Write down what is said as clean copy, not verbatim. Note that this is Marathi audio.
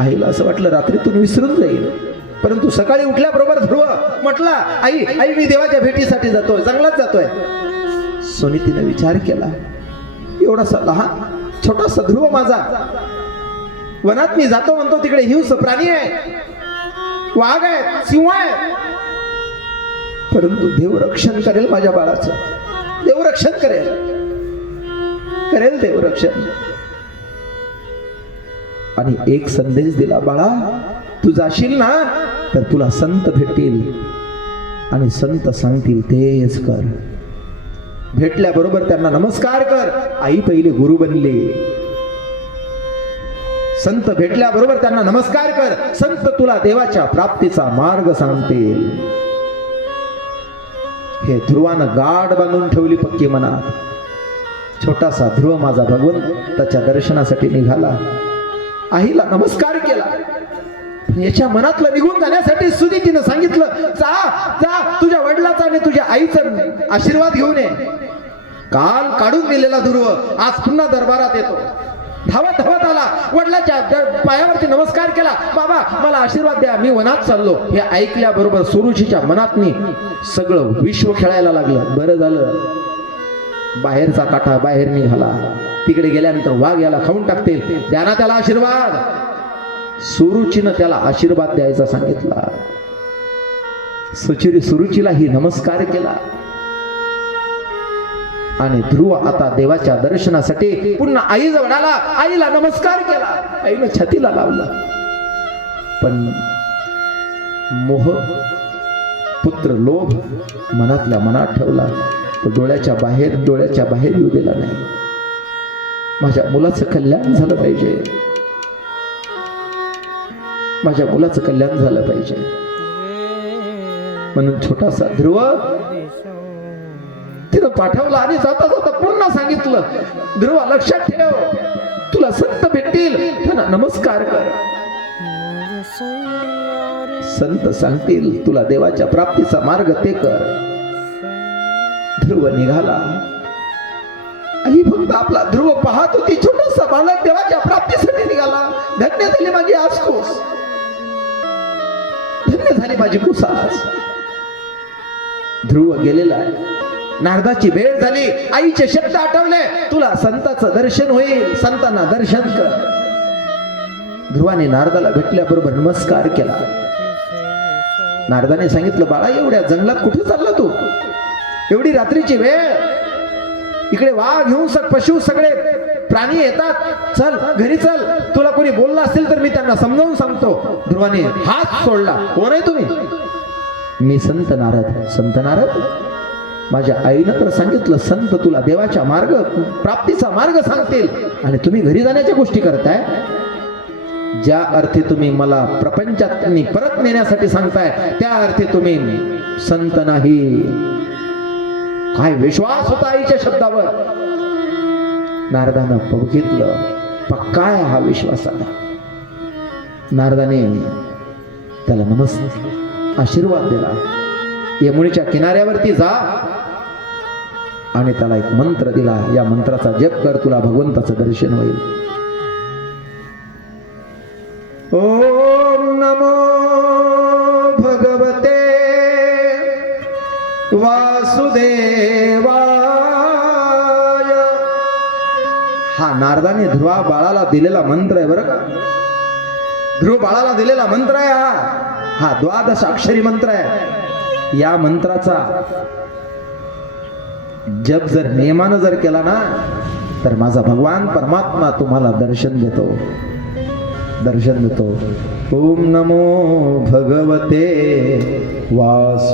आईला असं वाटलं रात्रीतून विसरून जाईल, परंतु सकाळी उठल्याबरोबर ध्रुव म्हटला, आई आई मी देवाच्या भेटीसाठी जातोय, जंगलात जातोय. सुनीतीने विचार केला, एवढासा लहान छोटासा ध्रुव माझा वनात मी जातो म्हणतो, तिकडे हिंस प्राणी आहे, वाघ आहे, सिंह आहे, परंतु देव रक्षण करेल माझ्या बाळाचं, देव रक्षण करेल, करेल देव रक्षण. आणि एक संदेश दिला, बाळा तू जाशील ना तर तुला संत भेटतील आणि संत सांगतील तेच कर. भेटल्याबरोबर त्यांना नमस्कार कर. आई पहिले गुरु बनले. संत भेटल्याबरोबर त्यांना नमस्कार कर. संत तुला देवाच्या प्राप्तीचा मार्ग सांगतील. हे ध्रुवानं गाढ बांधून ठेवली पक्की मनात. छोटासा ध्रुव माझा भगवंताच्या दर्शनासाठी निघाला. आईला नमस्कार केला. याच्या मनातलं निघून जाण्यासाठी सुनीतीनं सांगितलं, जा जा तुझ्या वडिलाचा आणि तुझ्या आईचा आशीर्वाद घेऊन ये. काल काढून दिलेला ध्रुव आज पुन्हा दरबारात येतो. धावत धावत आला, वडिलाच्या पायावरती नमस्कार केला. बाबा मला आशीर्वाद द्या, मी वनात चाललो. हे ऐकल्याबरोबर सुरुचीच्या मनातनी सगळं विश्व खेळायला लागलं. बरं झालं बाहेरचा काठा बाहेर निघाला. तिकडे गेल्यानंतर वाघ याला खाऊन टाकतील, द्या ना त्याला आशीर्वाद. सुरुचीनं त्याला आशीर्वाद द्यायचा सांगितला. सुरुचीला ही नमस्कार केला आणि ध्रुव आता देवाच्या दर्शनासाठी पुन्हा आई जवळ आला. आईला नमस्कार केला. आईनं छातीला लावला. पण मोह पुत्र लोभ मनातल्या मनात ठेवला. तो डोळ्याच्या बाहेर येऊ दिला नाही. माझ्या मुलाचं कल्याण झालं पाहिजे, माझ्या मुलाचं कल्याण झालं पाहिजे म्हणून छोटासा ध्रुव तिथं पाठवला. आणि जाता जाता पुन्हा सांगितलं, ध्रुव लक्षात ठेव, तुला संत भेटतील, त्यांना नमस्कार कर. संत सांगतील तुला देवाच्या प्राप्तीचा मार्ग ते कर. ध्रुव निघाला. आई फक्त आपला ध्रुव पाहत होती. छोटासा बालक देवाच्या प्राप्तीसाठी निघाला. धन्य झाली माझी आसकूस, धन्य झाली माझी कुसास. ध्रुव गेलेला आहे. नारदाची वेळ झाली. आईचे शब्द आठवले, तुला संताचं दर्शन होईल, संतांना दर्शन कर. ध्रुवाने नारदाला भेटल्याबरोबर नमस्कार केला. नारदाने सांगितलं, बाळा एवढ्या जंगलात कुठे चालला तू? एवढी रात्रीची वेळ, इकडे वाघ हिंसक पशु सगळे प्राणी येतात, चल घरी चल. तुला कोणी बोलला असेल तर मी त्यांना समजावून सांगतो. ध्रुवाने हात सोडला. कोण आहे तुम्ही? मी संत नारद. संत नारद? माझ्या आईनं तर सांगितलं संत तुला देवाच्या प्राप्तीचा मार्ग सांगतील आणि तुम्ही घरी जाण्याच्या गोष्टी करताय. ज्या अर्थी तुम्ही मला प्रपंचात परत नेण्यासाठी सांगताय त्या अर्थी तुम्ही संत नाही. काय विश्वास होता आईच्या शब्दावर. नारदानं बघितलं, पक्का हा विश्वास आला. नारदाने त्याला आशीर्वाद दिला. यमुनेच्या किनाऱ्यावरती जा आणि त्याला एक मंत्र दिला. या मंत्राचा जप कर, तुला भगवंताचं दर्शन होईल. ओम नमो भगवते वासुदेवाय. हा नारदाने ध्रुवा बाळाला दिलेला मंत्र आहे बरं का. ध्रुव बाळाला दिलेला मंत्र आहे हा 12 अक्षरी मंत्र आहे. या मंत्राचा जप जर नियमानं जर केला ना तर माझा भगवान परमात्मा तुम्हाला दर्शन देतो. ओम नमो भगवते वासु